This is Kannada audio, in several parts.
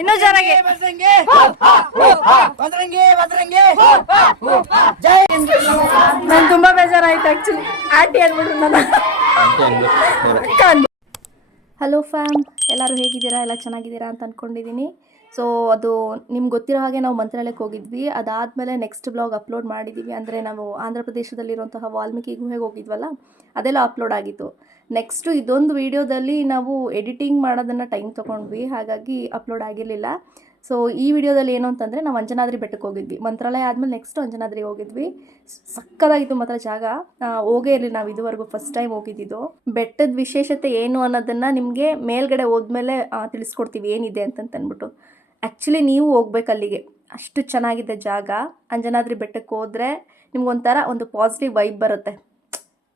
ಇನ್ನೂ ಜೋರಾಗಿ ನನ್ ತುಂಬಾ ಬೇಜಾರಾಯ್ತು ಆಕ್ಚುಲಿ. ಆಂಟಿ ಅಂದ್ಬಿಟ್ರು ನನ್ನ. ಹಲೋ ಫ್ಯಾಮ್, ಎಲ್ಲರೂ ಹೇಗಿದ್ದೀರಾ? ಎಲ್ಲ ಚೆನ್ನಾಗಿದ್ದೀರಾ ಅಂತ ಅಂದ್ಕೊಂಡಿದ್ದೀನಿ. ಸೊ ಅದು ನಿಮ್ಗೆ ಗೊತ್ತಿರೋ ಹಾಗೆ ನಾವು ಮಂತ್ರಾಲಯಕ್ಕೆ ಹೋಗಿದ್ವಿ. ಅದಾದಮೇಲೆ ನೆಕ್ಸ್ಟ್ ಬ್ಲಾಗ್ ಅಪ್ಲೋಡ್ ಮಾಡಿದ್ದೀವಿ. ಅಂದರೆ ನಾವು ಆಂಧ್ರ ಪ್ರದೇಶದಲ್ಲಿರುವಂತಹ ವಾಲ್ಮೀಕಿ ಗುಹೆಗೆ ಹೋಗಿದ್ವಲ್ಲ, ಅದೆಲ್ಲ ಅಪ್ಲೋಡ್ ಆಗಿತ್ತು. ನೆಕ್ಸ್ಟು ಇದೊಂದು ವೀಡಿಯೋದಲ್ಲಿ ನಾವು ಎಡಿಟಿಂಗ್ ಮಾಡೋದನ್ನು ಟೈಮ್ ತೊಗೊಂಡ್ವಿ, ಹಾಗಾಗಿ ಅಪ್ಲೋಡ್ ಆಗಿರಲಿಲ್ಲ. ಸೊ ಈ ವಿಡಿಯೋದಲ್ಲಿ ಏನು ಅಂತಂದರೆ, ನಾವು ಅಂಜನಾದ್ರಿ ಬೆಟ್ಟಕ್ಕೆ ಹೋಗಿದ್ವಿ. ಮಂತ್ರಾಲಯ ಆದಮೇಲೆ ನೆಕ್ಸ್ಟು ಅಂಜನಾದ್ರಿಗೆ ಹೋಗಿದ್ವಿ. ಸಕ್ಕತ್ತಾಗಿತ್ತು ಮಾತ್ರ ಜಾಗ. ಹೋಗೇ ಇರಲಿ, ನಾವು ಇದುವರೆಗೂ ಫಸ್ಟ್ ಟೈಮ್ ಹೋಗಿದ್ದಿದ್ದು. ಬೆಟ್ಟದ ವಿಶೇಷತೆ ಏನು ಅನ್ನೋದನ್ನು ನಿಮಗೆ ಮೇಲ್ಗಡೆ ಹೋದ್ಮೇಲೆ ತಿಳಿಸ್ಕೊಡ್ತೀವಿ ಏನಿದೆ ಅಂತಂದ್ಬಿಟ್ಟು. ಆ್ಯಕ್ಚುಲಿ ನೀವು ಹೋಗ್ಬೇಕು ಅಲ್ಲಿಗೆ, ಅಷ್ಟು ಚೆನ್ನಾಗಿದೆ ಜಾಗ. ಅಂಜನಾದ್ರಿ ಬೆಟ್ಟಕ್ಕೆ ಹೋದರೆ ನಿಮ್ಗೊಂಥರ ಒಂದು ಪಾಸಿಟಿವ್ ವೈಬ್ ಬರುತ್ತೆ.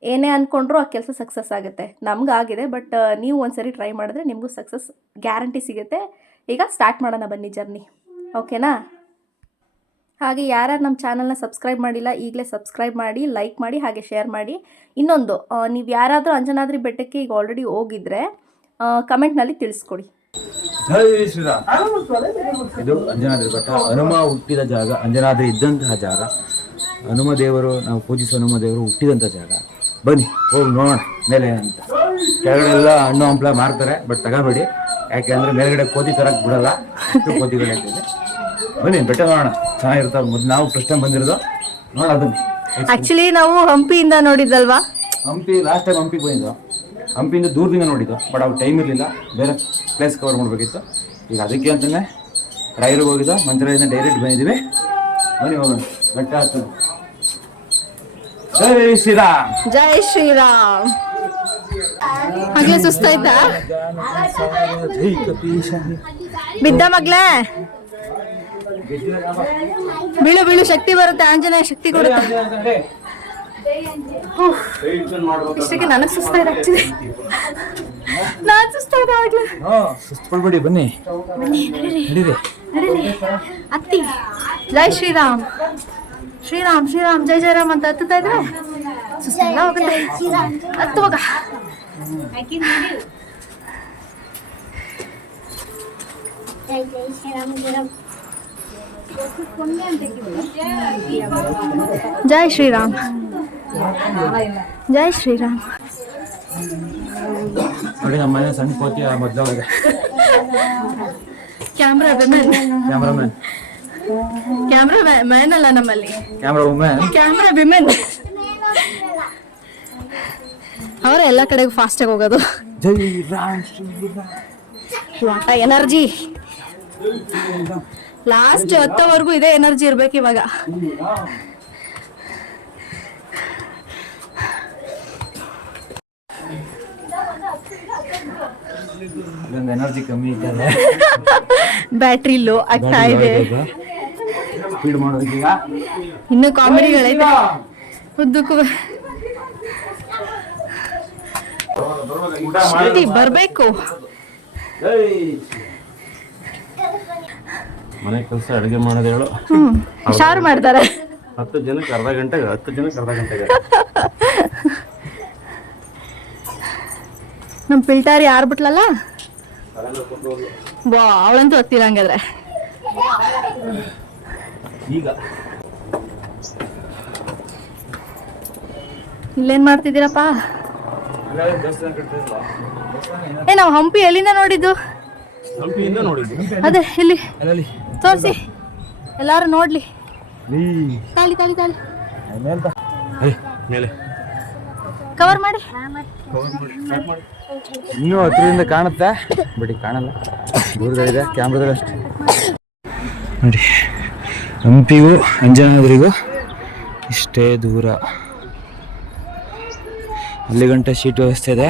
ಏನೇ ಅಂದ್ಕೊಂಡ್ರೂ ಆ ಕೆಲಸ ಸಕ್ಸಸ್ ಆಗುತ್ತೆ. ನಮಗಾಗಿದೆ, ಬಟ್ ನೀವು ಒಂದ್ಸರಿ ಟ್ರೈ ಮಾಡಿದ್ರೆ ನಿಮಗೂ ಸಕ್ಸಸ್ ಗ್ಯಾರಂಟಿ ಸಿಗುತ್ತೆ. ಈಗ ಸ್ಟಾರ್ಟ್ ಮಾಡೋಣ ಬನ್ನಿ ಜರ್ನಿ, ಓಕೆನಾ? ಹಾಗೆ ಯಾರ್ಯಾರು ನಮ್ಮ ಚಾನಲ್ನ ಸಬ್ಸ್ಕ್ರೈಬ್ ಮಾಡಿಲ್ಲ, ಈಗಲೇ ಸಬ್ಸ್ಕ್ರೈಬ್ ಮಾಡಿ, ಲೈಕ್ ಮಾಡಿ, ಹಾಗೆ ಶೇರ್ ಮಾಡಿ. ಇನ್ನೊಂದು, ನೀವು ಯಾರಾದರೂ ಅಂಜನಾದ್ರಿ ಬೆಟ್ಟಕ್ಕೆ ಈಗ ಆಲ್ರೆಡಿ ಹೋಗಿದ್ರೆ ಕಮೆಂಟ್ನಲ್ಲಿ ತಿಳಿಸ್ಕೊಡಿ. ಜೈ ಶ್ರೀರಾಮ್. ಇದು ಅಂಜನಾದ್ರಿ ಬೆಟ್ಟ, ಹನುಮ ಹುಟ್ಟಿದ ಜಾಗ, ಅಂಜನಾದ್ರಿ ಇದ್ದಂತಹ ಜಾಗ, ಹನುಮ ದೇವರು, ನಾವು ಪೂಜಿಸುವ ಹನುಮ ದೇವರು ಹುಟ್ಟಿದಂಥ ಜಾಗ. ಬನ್ನಿ ಹೋಗಿ ನೋಡೋಣ ಮೇಲೆ ಅಂತ. ಕೆಳಗಡೆ ಎಲ್ಲ ಹಣ್ಣು ಹಂಪಲ ಮಾರ್ತಾರೆ, ಬಟ್ ತಗೋಬೇಡಿ, ಯಾಕೆಂದರೆ ಮೇಲ್ಗಡೆ ಕೋತಿ ತರಕ್ಕೆ ಬಿಡಲ್ಲ, ಕೋತಿಗಳು ಆಗ್ತದೆ. ಬನ್ನಿ ಬೆಟ್ಟ ನೋಡೋಣ, ಚೆನ್ನಾಗಿರ್ತಾವೆ. ಮೊದಲು ನಾವು ಫಸ್ಟ್ ಟೈಮ್ ಬಂದಿರೋದು, ನೋಡೋಣ ಬನ್ನಿ. ಆ್ಯಕ್ಚುಲಿ ನಾವು ಹಂಪಿಯಿಂದ ನೋಡಿದ್ದಲ್ವಾ? ಹಂಪಿ ಲಾಸ್ಟ್ ಟೈಮ್ ಹಂಪಿಗೆ ಬಂದಿದ್ದು, ಹಂಪಿಯಿಂದ ದೂರದಿಂದ ನೋಡಿದ್ದು, ಬಟ್ ಅವ್ರು ಟೈಮ್ ಇರಲಿಲ್ಲ, ಬೇರೆ ಪ್ಲೇಸ್ ಕವರ್ ಮಾಡಬೇಕಿತ್ತು. ಈಗ ಅದಕ್ಕೆ ಅಂತಲೇ ರೈಲ್ಗೆ ಹೋಗಿದ್ದು, ಮಂತ್ರಾಲಯದಿಂದ ಡೈರೆಕ್ಟ್ ಬಂದಿದ್ದೀವಿ. ಬನ್ನಿ ಹೋಗೋಣ, ಬೆಟ್ಟ ಹತ್ತೋಣ. ಜೈ ಶ್ರೀರಾಮ್. ಜೈ ಶ್ರೀರಾಮ್. ಹಾಗೆ ಸುಸ್ತಾಯ್ತಾ? ಬಿದ್ದ ಮಗ್ಲೇ, ಬೀಳು ಬೀಳು, ಶಕ್ತಿ ಬರುತ್ತೆ, ಆಂಜನೇಯ ಶಕ್ತಿ ಕೊಡುತ್ತೆ. ಇಷ್ಟಕ್ಕೆ ನನಗೆ ಸುಸ್ತಾಯ್ತು ಆಕ್ಚುಲಿ, ನಾನು ಸುಸ್ತಾಯ್ತು ಆಗ್ಲೇ. ಸುಸ್ತ್ಕೊಳ್ಬೇಡಿ, ಬನ್ನಿ ನಡೀರಿ. ಅತ್ತಿ ಜೈ ಶ್ರೀರಾಮ್, ಶ್ರೀರಾಮ್ ಶ್ರೀರಾಮ್ ಜೈ ಜಯರಾಮ್ ಅಂತ ಹತ್ತುತ್ತಾ ಇದ್ರೆ ಸುಸ್ತೆಲ್ಲ ಹೋಗುತ್ತೆ. ಹತ್ತು ಹೋಗ. ಜೈ ಶ್ರೀರಾಮ್, ಜೈ ಶ್ರೀರಾಮ್. ನೋಡಿ ನಮ್ಮ ಮನೆ ಸಣ್ಣ ಕೋತಿ ಮೊದಲವಾಗ ಕ್ಯಾಮ್ರಾಮನ್ ಅಲ್ಲ ನಮ್ಮಲ್ಲಿ ಕ್ಯಾಮ್ರಾ ವಿಮೆನ್. ಅವರ ಎಲ್ಲ ಕಡೆಗೂ ಫಾಸ್ಟ್ ಆಗಿ ಹೋಗೋದು. ಜೈ ರಾಮ್ ವಾಟ ಎನರ್ಜಿ. ಲಾಸ್ಟ್ ಹತ್ತೋವರೆಗೂ ಇದೇ ಎನರ್ಜಿ ಇರ್ಬೇಕು ಇವಾಗ. ಎನರ್ಜಿ ಕಮ್ಮಿ ಇದ್ದಾರೆ, ಬ್ಯಾಟ್ರಿ ಲೋ ಆಗ್ತಾ ಇದೆ. ಸ್ಪೀಡ್ ಮಾಡೋದಕ್ಕೀಗ ಇನ್ನು ಕಾಮಿಡಿಗಳೈತೆ ಉದ್ದಕ್ಕೂ. ಬರ್ಬೇಕು. ಮನೆ ಕೆಲಸ ಅಡುಗೆ ಮಾಡೋದು ಹೇಳು, ಶಾರು ಮಾಡ್ತಾರೆ. 10 ಜನಕ್ಕೆ ಅರ್ಧ ಗಂಟೆಗೆ, 10 ಜನಕ್ಕೆ ಅರ್ಧ ಗಂಟೆಗೆ. ನಮ್ ಪಿಲ್ಟಾರಿ ಆರ್ಬಿಟ್ಲಲ್ಲ, ಬಾ ಅವಳಂತೂ ಹತ್ತಿಲ್ಲ ಹಂಗಾದ್ರೆ. ಈಗ ಇಲ್ಲೇನ್ ಮಾಡ್ತಿದ್ದೀರಪ್ಪ? ನಾವು ಹಂಪಿ ಎಲ್ಲಿಂದ ನೋಡಿದ್ದು? ಅದೇ ಇಲ್ಲಿ ತೋರಿಸಿ, ಎಲ್ಲಾರು ನೋಡ್ಲಿ. ತಾಳಿ ತಾಳಿ ತಾಳಿ ಕವರ್ ಮಾಡಿ. ಇನ್ನೂ ಹತ್ತಿರದಿಂದ ಕಾಣುತ್ತೆ, ಬಟ್ ಕಾಣಲ್ಲ, ದೂರದಲ್ಲಿದೆ ಕ್ಯಾಮ್ರಾದಲ್ಲಿ ಅಷ್ಟೇ. ನೋಡಿ, ಹಂಪಿಗೂ ಅಂಜನಾದ್ರಿಗೂ ಇಷ್ಟೇ ದೂರ. ಅಲ್ಲಿ ಗಂಟೆ ಶೀಟ್ ವ್ಯವಸ್ಥೆ ಇದೆ.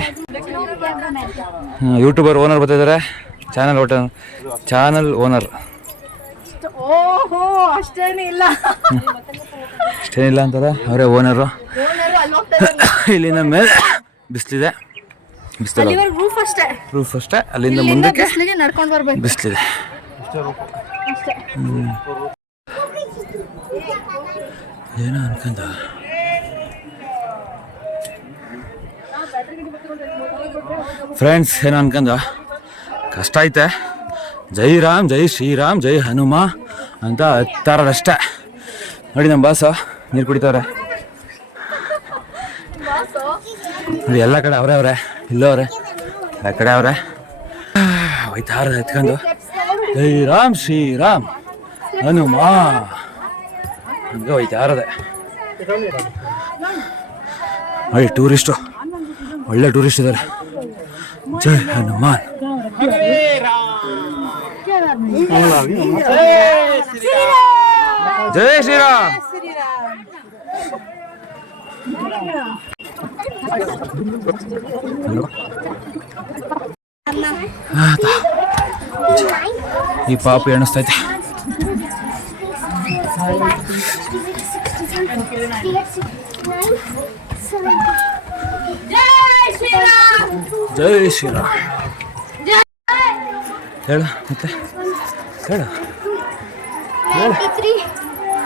ಯೂಟ್ಯೂಬರ್ ಓನರ್ ಬರ್ತಿದ್ದಾರೆ, ಚಾನಲ್ ಓನರ್. ಅಷ್ಟೇನಿಲ್ಲ ಅಂತಾರೆ, ಅವರೇ ಓನರು. ಇಲ್ಲಿಂದ ಮೇಲೆ ಬಿಸಿಲಿದೆ, ಪ್ರೂಫ್ ಅಷ್ಟೇ. ಅಲ್ಲಿಂದ ಮುಂದಕ್ಕೆ ನಡ್ಕೊಂಡು ಬರ್ಬೇಕು, ಬಿಸಿಲಿದೆ. ಏನೋ ಅನ್ಕಂದ. ಫ್ರೆಂಡ್ಸ್, ಏನೋ ಅನ್ಕಂದ, ಕಷ್ಟ ಐತೆ, ಜೈ ರಾಮ್ ಜೈ ಶ್ರೀರಾಮ್ ಜೈ ಹನುಮ ಅಂತ ಹತ್ತಾರಷ್ಟೇ. ನೋಡಿ ನಮ್ಮ ಬಾಸ ನೀರು ಕುಡಿತವ್ರೆ ನೋಡಿ. ಎಲ್ಲ ಕಡೆ ಅವರೇ ಇಲ್ಲವ್ರೆ, ಎಲ್ಲ ಕಡೆ ಅವ್ರೆ. ಹೋಯ್ತಾರ ಎತ್ಕೊಂಡು ಜೈ ರಾಮ್ ಶ್ರೀರಾಮ್ ಹನುಮ ಹಂಗೆ ಹೋಯ್ತಾರದೆ. ನೋಡಿ ಟೂರಿಸ್ಟು, ಒಳ್ಳೆ ಟೂರಿಸ್ಟ್ ಇದ್ದಾರೆ. ಜೈ ಹನುಮಾನ್. ಜೈ ಶ್ರೀರಾಮ್. ಈ ಪಾಪು ಎಣಿಸ್ತೈತೆ. ಜೈ ಶ್ರೀರಾಮ್. ಹೇಳು ಮತ್ತೆ ಹೇಳು ಹೇಳು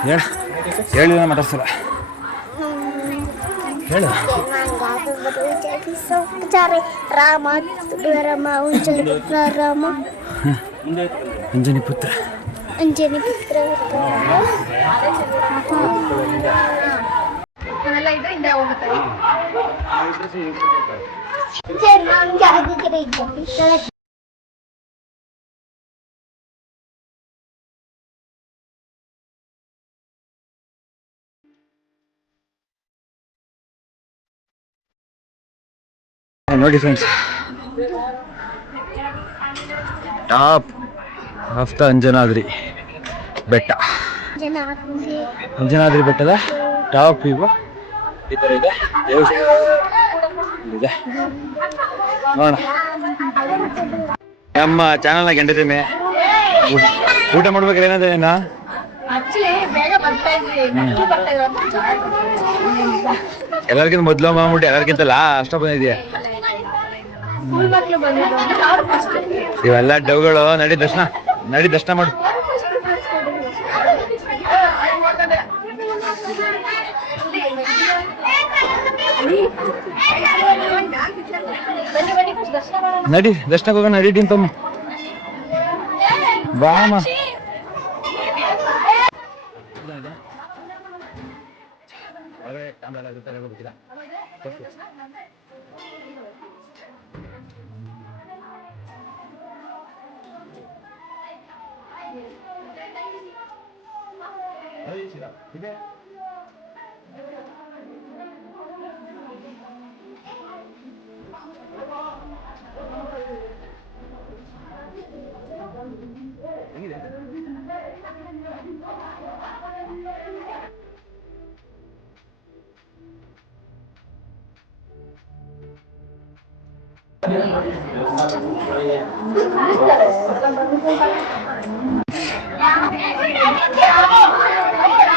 ಹೇಳು ಹೇಳಿಲ್ಲ ಮಾತಾಡ್ಸಲ್ಲ. ಹೇಳು ರಾಮ ರಾಮ ರಾಮ ಅಂಜನಿ ಪುತ್ರ ಅಂಜನಿ ಪುತ್ರ ನೋಡಿ friends, top of the Anjanadri ಬೆಟ್ಟ. ಅಂಜನಾದ್ರಿ ಬೆಟ್ಟದ ಟಾಪ್ ವ್ಯೂ ಈ ಥರ ಇದೆ. ಇದೆ ನೋಡೋಣ. ನಮ್ಮ ಚಾನಲ್ನಾಗ ಎಂಟರ್ಟೈನ್ ಊಟ ಮಾಡ್ಬೇಕಾದ್ರೆ ಏನಂತ ಎಲ್ಲರಿಗಿಂತ ಮೊದಲು ಮಾಡ್ಬಿಟ್ಟು ಎಲ್ಲರಿಗಿಂತ ಲಾಸ್ಟ್ ಬಂದಿದ್ಯಾ. ಇವೆಲ್ಲ ಡವ್ಗಳು. ನಡಿ ದರ್ಶನ ಮಾಡು. ನಡಿ ದರ್ಶನಕ್ಕೆ ಹೋಗೋಣ. ನಡಿ ಟೀಮ್ ಬಾಮ.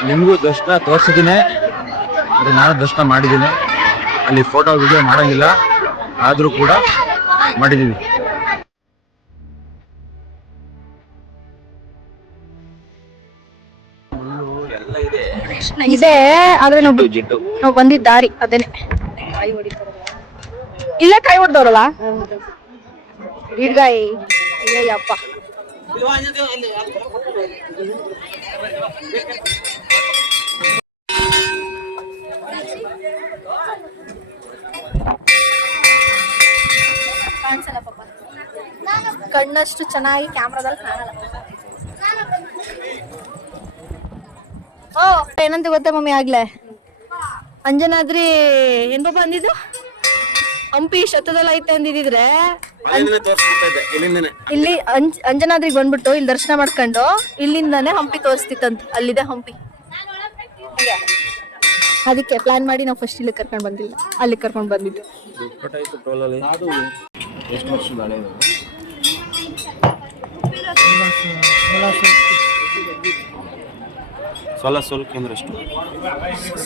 ನಿಮಗೂ ದರ್ಶನ ತೋರಿಸಿದ್ದೀನಿ. ನಾನು ದರ್ಶನ ಮಾಡಿದ್ದೀನಿ. ಅಲ್ಲಿ ಫೋಟೋ ವಿಡಿಯೋ ಮಾಡೋಂಗಿಲ್ಲ, ಆದರೂ ಕೂಡ ಮಾಡಿದ್ದೀವಿ. ಇದೆ ಆದ್ರೆ ನಾವು ಬಂದಿದ್ದ ದಾರಿ ಅದೇನೆ. ಇಲ್ಲೇ ಕೈ ಹೊಡೆದವ್ರಲ್ಲ ಹಿಡ್ಗಾಯಿ. ಅಯ್ಯಪ್ಪ ಕಾಣಿಸಲ್ಲ ಪಾಪ, ಕಣ್ಣಷ್ಟು ಚೆನ್ನಾಗಿ ಕ್ಯಾಮ್ರಾದಲ್ಲಿ ಕಾಣಲ್ಲ. ಓ ಏನಂತ ಗೊತ್ತಾ ಮಮ್ಮಿ, ಆಗ್ಲೇ ಅಂಜನಾದ್ರಿ ಏನ್ ಪಾಪ ಅಂದಿದ್ದು, ಹಂಪಿ ಶತದಲ್ಲಿ ಐತೆ ಅಂದಿದ್ರೆ ಇಲ್ಲಿ ಅಂಜನಾದ್ರಿಗೆ ಬಂದ್ಬಿಟ್ಟು ಇಲ್ಲಿ ದರ್ಶನ ಮಾಡ್ಕೊಂಡು ಇಲ್ಲಿಂದಾನೆ ಹಂಪಿ ತೋರಿಸ್ತಿತ್ತಂತ. ಅಲ್ಲಿದೆ ಹಂಪಿ. ಅದಕ್ಕೆ ಪ್ಲಾನ್ ಮಾಡಿ ನಾವು ಫಸ್ಟ್ ಇಲ್ಲಿ ಕರ್ಕೊಂಡು ಬಂದಿಲ್ಲ, ಅಲ್ಲಿ ಕರ್ಕೊಂಡು ಬಂದಿದ್ದು.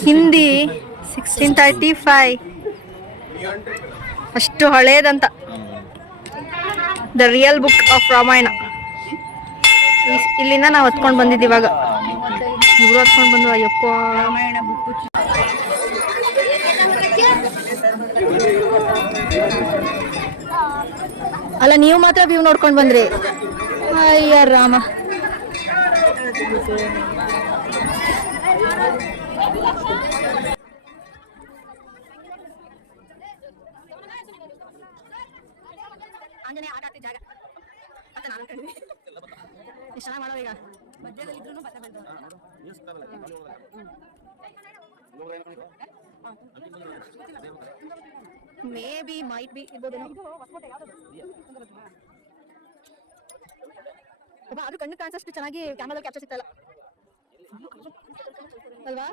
ಹಿಂದಿ 1635 ಅಷ್ಟು ಹಳೇದಂತ. The real book of Ramayana. ಇಲ್ಲಿಂದ ನಾವು ಹತ್ಕೊಂಡು ಬಂದಿದ್ದು. ಇವಾಗ ಇವ್ರು ಹತ್ಕೊಂಡು ಬಂದು ಅಯ್ಯಪ್ಪ. ಅಲ್ಲ ನೀವು ಮಾತ್ರ ವ್ಯೂ ನೋಡ್ಕೊಂಡು ಬಂದ್ರಿ. ಅಯ್ಯ Rama. Maybe might be ಇರ್ಬೋದೇನೋ. ಅದು ಕಣ್ಣು ಕಾಣಿಸಷ್ಟು ಚೆನ್ನಾಗಿ ಕ್ಯಾಮರಾದಲ್ಲಿ ಕ್ಯಾಪ್ಚರ್ ಸಿಗ್ತಲ್ಲ ಅಲ್ವಾ?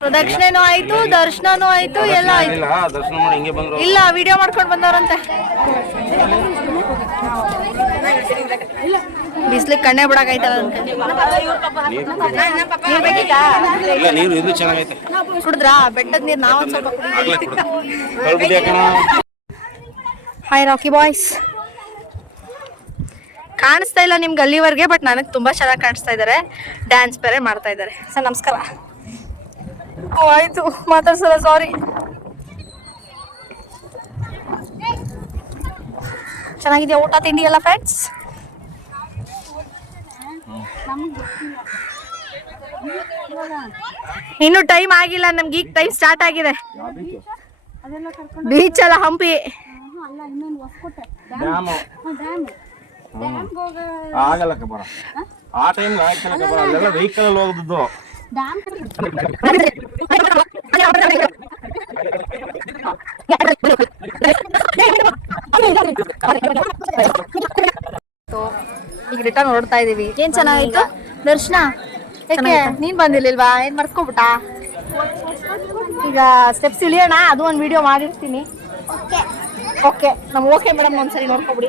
ಪ್ರದಕ್ಷಿಣೆನೂ ಆಯ್ತು, ದರ್ಶನನೂ ಆಯ್ತು, ಎಲ್ಲ ಆಯ್ತು. ಇಲ್ಲ, ವಿಡಿಯೋ ಮಾಡ್ಕೊಂಡು ಬಂದವ್ರಂತೆ. ಬಿಸ್ಲಿಗೆ ಕಣ್ಣೆ ಬಿಡಕಾಯ್ತಲ್ಲ ಕುಡಿದ್ರಾ ಬೆಟ್ಟದ ನೀರು? ನಾವು ಒಂದ್ ಸ್ವಲ್ಪ ಹಾಯ್ ರಾಕಿ ಬಾಯ್ಸ್. ಕಾಣಿಸ್ತಾ ಇಲ್ಲ ನಿಮ್ಗೆ ಅಲ್ಲಿವರೆಗೆ, ಬಟ್ ನನಗೆ ತುಂಬಾ ಚೆನ್ನಾಗಿ ಕಾಣಿಸ್ತಾ ಇದ್ದಾರೆ. ಡ್ಯಾನ್ಸ್ ಬೇರೆ ಮಾಡ್ತಾ ಇದ್ದಾರೆ. ಸರ್ ನಮಸ್ಕಾರ. ಆಯ್ತು, ಮಾತಾಡ್ಸಲ್ಲ, ಸಾರಿ. ಚೆನ್ನಾಗಿದೆಯಾ ಊಟ ತಿಂಡಿ ಎಲ್ಲ ಫ್ರೆಂಡ್ಸ್? ಇನ್ನು ಟೈಮ್ ಆಗಿಲ್ಲ ನಮ್ಗೆ, ಈಗ ಟೈಮ್ ಸ್ಟಾರ್ಟ್ ಆಗಿದೆ. ಬೀಚ್ ಅಲ್ಲ, ಹಂಪಿ. ಆಗಲ್ಲ ಕಬರ ಆ ಟೈಮ್ ಅಲ್ಲೆಲ್ಲ ವೆಹಿಕಲ್ ಅಲ್ಲಿ ಹೋಗುದು. ಈಗ ರಿಟರ್ನ್ ಹೊರಡ್ತಾ ಇದೀವಿ. ಏನ್ ಚೆನ್ನಾಗಿತ್ತು ದರ್ಶನ? ಯಾಕೆ ನೀನ್ ಬಂದಿರ್ಲಿಲ್ವಾ? ಏನ್ ಮರ್ಸ್ಕೊಬಿಟ್ಟ? ಈಗ ಸ್ಟೆಪ್ಸ್ ಇಳಿಯೋಣ, ಅದು ಒಂದು ವಿಡಿಯೋ ಮಾಡಿರ್ತೀನಿ. ಓಕೆ ನಮ್ ಓಕೆ ಮೇಡಮ್, ಒಂದ್ಸರಿ ನೋಡ್ಕೊಬಿಡಿ.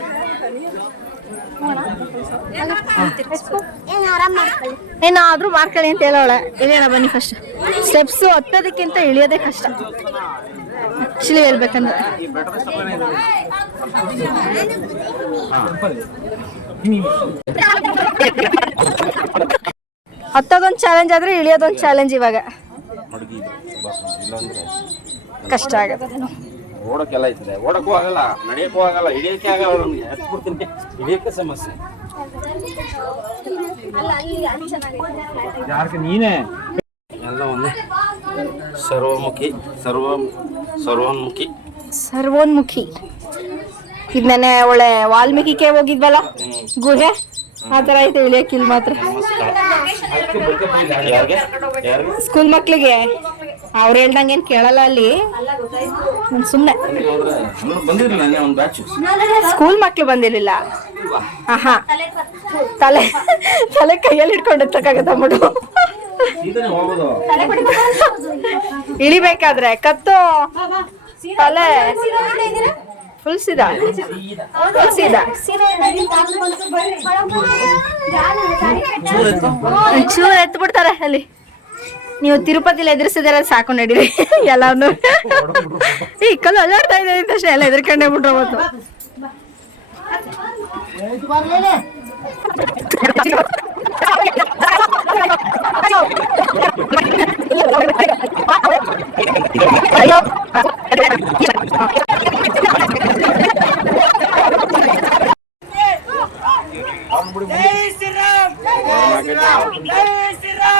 ಏನಾದ್ರೂ ಮಾಡ್ಕೊಳ್ಳಿ ಅಂತ ಹೇಳೋಳೆ. ಇಳಿಯೋಣ ಬನ್ನಿ. ಫಸ್ಟ್ ಸ್ಟೆಪ್ಸ್ ಹತ್ತೋದಕ್ಕಿಂತ ಇಳಿಯೋದೇ ಕಷ್ಟ ಆಕ್ಚುಲಿ ಹೇಳ್ಬೇಕಂದ್ರೆ. ಹತ್ತೋದೊಂದು ಚಾಲೆಂಜ್ ಆದ್ರೆ ಇಳಿಯೋದೊಂದು ಚಾಲೆಂಜ್. ಇವಾಗ ಕಷ್ಟ ಆಗತ್ತೆ. ಓಡಕ್ಕೆಲ್ಲ ಐತದೆ, ಓಡಕ್ಕೂ ಆಗಲ್ಲ, ನಡೆಯಕ್ಕೂ ಆಗಲ್ಲ, ಹಿಡಿಯಕ್ಕೆ ಆಗಲ್ಲ. ನಮ್ಗೆ ಹತ್ಬಿಡ್ತೀನಿ, ಹಿಡಿಯಕ್ಕೆ ಸಮಸ್ಯೆ. ಯಾಕೆ ನೀನೇ ಎಲ್ಲ ಒಂದೇ. ಸರ್ವಮುಖಿ ಸರ್ವೋನ್ಮುಖಿ. ಈಗ ನೆನೆ ಒಳ್ಳೆ ವಾಲ್ಮೀಕಿಗೆ ಹೋಗಿದ್ವಲ್ಲ ಗುಹೆ, ಆ ತರ ಐತೆ ಇಳಿಯಕ್ಕಿಲ್ ಮಾತ್ರ. ಸ್ಕೂಲ್ ಮಕ್ಳಿಗೆ ಅವ್ರು ಹೇಳ್ದಂಗೆ ಏನ್ ಕೇಳಲ್ಲ ಅಲ್ಲಿ, ಸುಮ್ನೆ. ಸ್ಕೂಲ್ ಮಕ್ಳು ಬಂದಿರ್ಲಿಲ್ಲ. ಆಹಾ, ತಲೆ ತಲೆ ಕೈಯಲ್ಲಿ ಇಟ್ಕೊಂಡಿರ್ತಕ್ಕಾಗತ್ತ ಬಿಡು. ಇಳಿಬೇಕಾದ್ರೆ ಕತ್ತು ತಲೆ ಫುಲ್ ಸೀದಾ, ಫುಲ್ ಸೀದಾ. ಚೂರು ಎತ್ತು ಬಿಡ್ತಾರೆ ಅಲ್ಲಿ. ನೀವು ತಿರುಪತಿಲಿ ಎದುರಿಸಿದಾರ ಸಾಕು, ನಡೀರಿ ಎಲ್ಲಾನು. ಈ ಕಲ್ಲು ಅಲ್ಲಾಡ್ತಾ ಇದೆ ಅಂತ ತಕ್ಷಣ ಎಲ್ಲ ಎದುರ್ಕೊಂಡೇ ಬಿಟ್ರೆ ಮತ್ತು.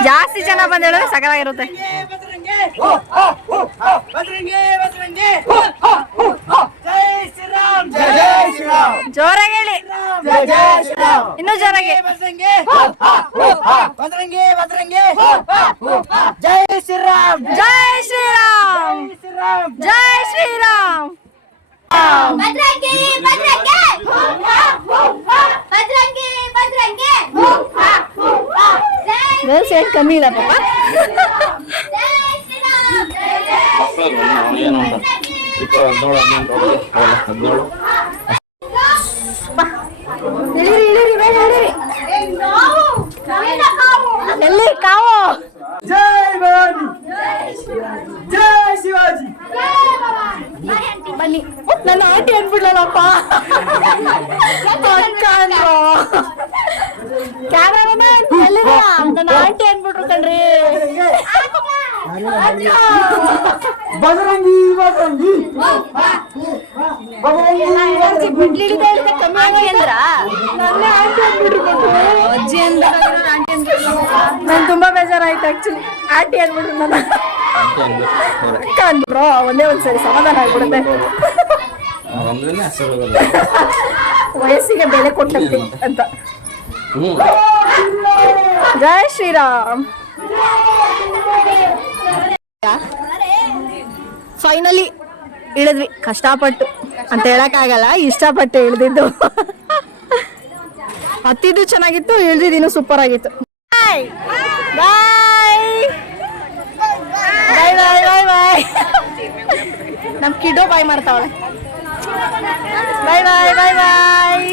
ಜಾಸ್ತಿ ಜನ ಬಂದೇಳಿದ್ರೆ ಸಕಲಾಗಿರುತ್ತೆ. ಜೋರಾಗಿ ಹೇಳಿ, ಇನ್ನೂ ಜೋರಾಗಿ. ಜೈ ಶ್ರೀರಾಮ್, ಜೈ ಶ್ರೀರಾಮ್, ಜೈ ಶ್ರೀರಾಮ್. ಭದ್ರಂಗಿ ಭದ್ರಂಗಿ ಭದ್ರಂಗಿ ಭದ್ರಂಗಿ ಗರ್ಲ್ಸ್ ಏನ್ ಕಮ್ಮಿ ಇಲ್ಲ ಪಾಪ. ಎಲ್ಲಿ ಕಾವು? ಜೈ ಭವಾನಿ, ಜೈ ಶಿವಾಜಿ. ಬನ್ನಿ. ನನ್ನ ಆಂಟಿ ಅನ್ಬಿಡ್ಲಲ್ಲಪ್ಪ. ಕ್ಯಾಮರಾಮನ್ ಎಲ್ಲಿದ್ದೀರಾ? ನನ್ನ ಆಂಟಿ ಅನ್ಬಿಟ್ರು ಕಣ್ರಿ. ಬಜರಂಗಿ ಬಜರಂಗಿ ನನ್ ತುಂಬಾ ಬೇಜಾರಾಯ್ತು ಆಕ್ಚುಲಿ. ಆಂಟಿ ಅಂದ್ಬಿಟ್ರು ನನ್ನ ಅಕ್ಕ ಅಂದ್ರು ಒಂದೇ ಒಂದ್ಸರಿ ಸಮಾಧಾನ ಆಗ್ಬಿಡುತ್ತೆ. ಒಂದ್ರಲ್ಲೇ ಹೆಸರು ಹೋಗಲ್ಲ. ವಯಸ್ಸಿಗೆ ಬೆಲೆ ಕೊಟ್ಟಂತೆ ಅಂತ. ಹ್ಮ್ ಜೈ ಶ್ರೀರಾಮ್. ಫೈನಲಿ ಇಳಿದ್ವಿ ಕಷ್ಟಪಟ್ಟು ಅಂತ ಹೇಳಕ್ಕಾಗಲ್ಲ, ಇಷ್ಟಪಟ್ಟು ಇಳಿದಿದ್ದು. ಹತ್ತಿದ್ದು ಚೆನ್ನಾಗಿತ್ತು, ಇಳಿದಿದ್ದು ಸೂಪರ್ ಆಗಿತ್ತು. ಬಾಯ್ ಬಾಯ್ ಬಾಯ್ ಬಾಯ್ ಬಾಯ್ ಬಾಯ್. ನಮ್ ಕಿಡೋ ಬಾಯ್ ಮಾಡ್ತಾವಳೆ. ಬಾಯ್ ಬಾಯ್ ಬಾಯ್ ಬಾಯ್.